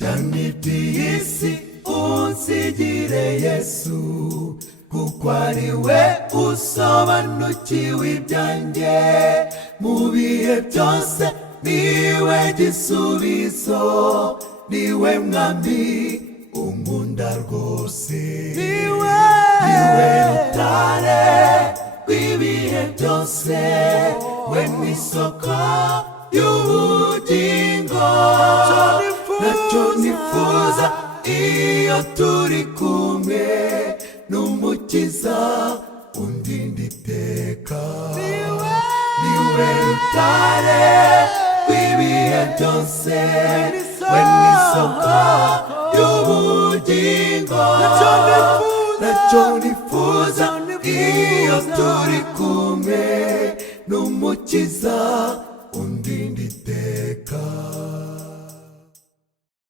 Janitiyisi unsigire Yesu, kuko ari we usobanukiwe ibyanjye. Mu bihe byose niwe gisubizo, niwe mwami unkunda rwose. Niwe rutare rw'ibihe byose, we n'isoko y'ubugingo. Nacyo nifuza iyo turi kumwe, n'umukiza undinda iteka. Niwe rutare rw'ibihe byose, we n'isoko y'ubugingo. Nacyo nifuza iyo turi kumwe, n'umukiza undinda iteka.